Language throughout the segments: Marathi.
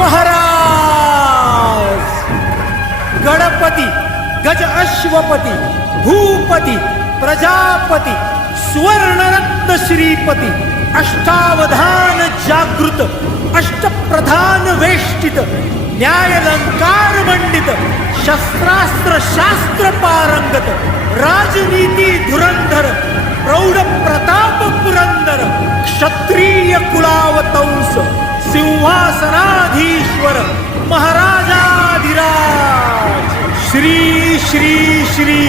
महाराज! गणपती गज अश्वपती भूपती प्रजापती सुवर्णरत्न श्रीपती अष्टावधान जागृत अष्टप्रधान वेष्टित न्यायलंकार मंडित शस्त्रास्त्र शास्त्र पारंगत राजनीती धुरंधर प्रौढ प्रताप पुरंदर क्षत्रिय कुलावतंस सिंहासनाधीश्वर महाराजाधिराज। श्री श्री श्री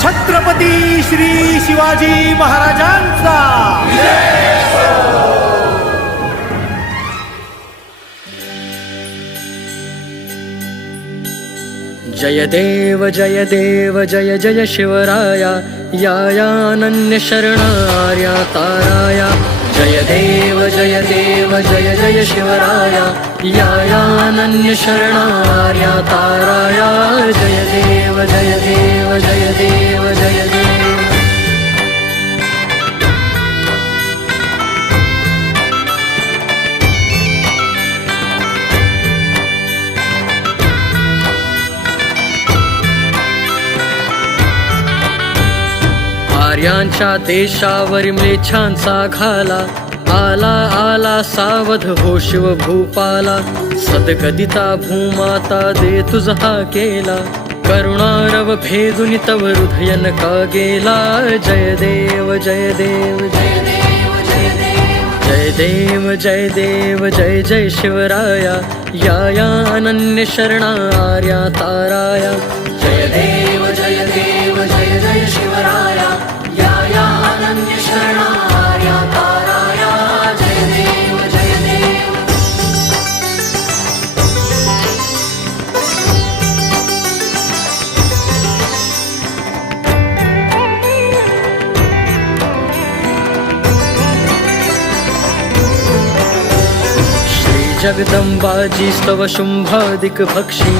छत्रपती श्री शिवाजी महाराजांचा। जय देव जय देव जय जय शिवराया यायानन्य शरणार्या ताराया। जय देव जय देव जय जय शिवराया यायानन्य शरणार्या आर्यांच्या देशावर म्लेच्छांचा घाला. आला आला सावध हो शिव भूपाला सदगदिता भूमाता दे तुझा केला. करुणारव भेदुनि तव हृदयन का गेला. जय देव जय देव. जय देव जय देव जय जय शिवराया. या या अनन्य शरणार्या ताराया. जय देव जगदम्बाजी स्तव शुंभादिक भक्षी।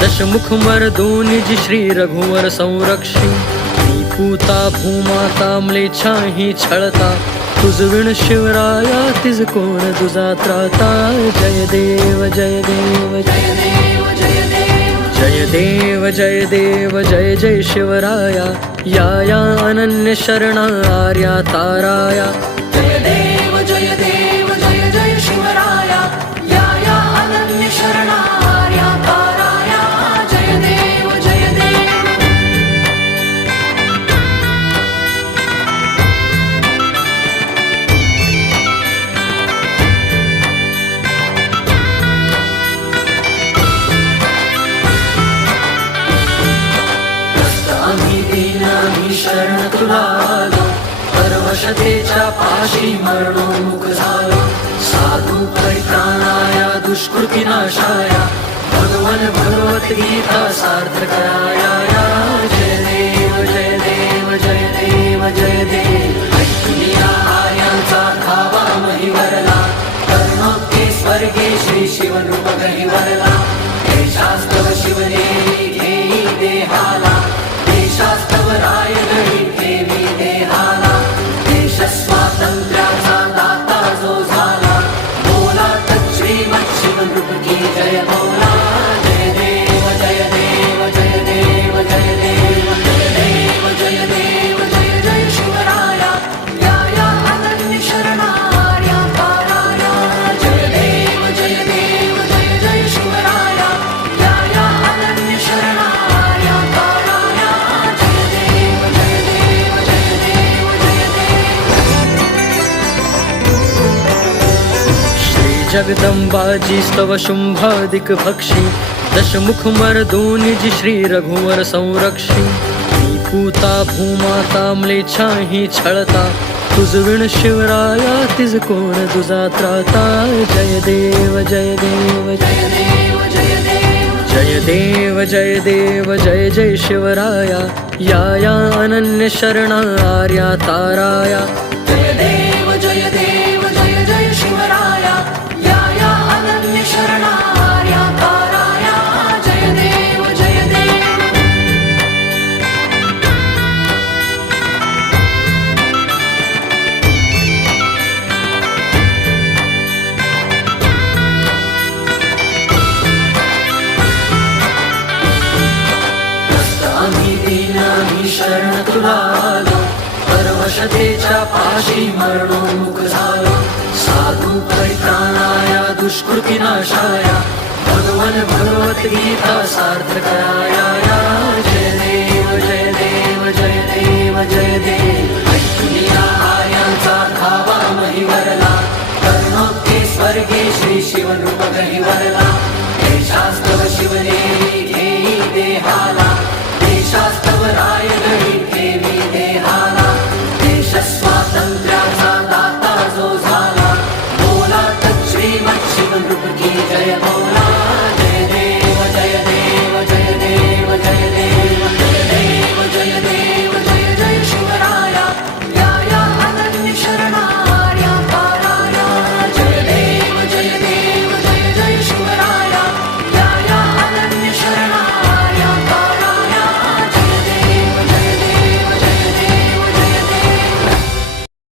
दशमुख मर्दोनिज श्री रघुवर संरक्षी। पूता भूमाता म्लेच्छाही छळता। तुजविण शिवराया तिज कोण तुझा त्राता जय देव जय देव जय देव। जय देव जय देव जय जय शिवराया। या या अनन्य शरणार्या ताराया। जनतेच्या पाशी मरणोमुख झालो. साधू परित्राणाया दुष्कृती नाशाया भगवन भगवद्गीता सार्थकाया जगदम्बाजी स्तव शुंभादिक भक्षी। दशमुख मर्दोनिज श्री रघुवर संरक्षी। पूता भूमाता म्लेच्छाही छळता। तुजविण शिवराया तिज कोण तुझा त्राता जय देव जय देव जय देव जय देव जय देव जय देव जय जय शिवराया। या या अनन्य शरणार्या ताराया। आलो परवशतेच्या पाशी मरणोमुख झालो. साधू परित्राणाया दुष्कृती नाशाया भगवन भगवत गीता सार्थकाया जय देव जय देव जय देव जय देव. ऐकुनिया आयांचा धावा महिवरला. कर्णोक्ती स्वर्गे श्री शिवनृपगही वरला शास्त्र शिवने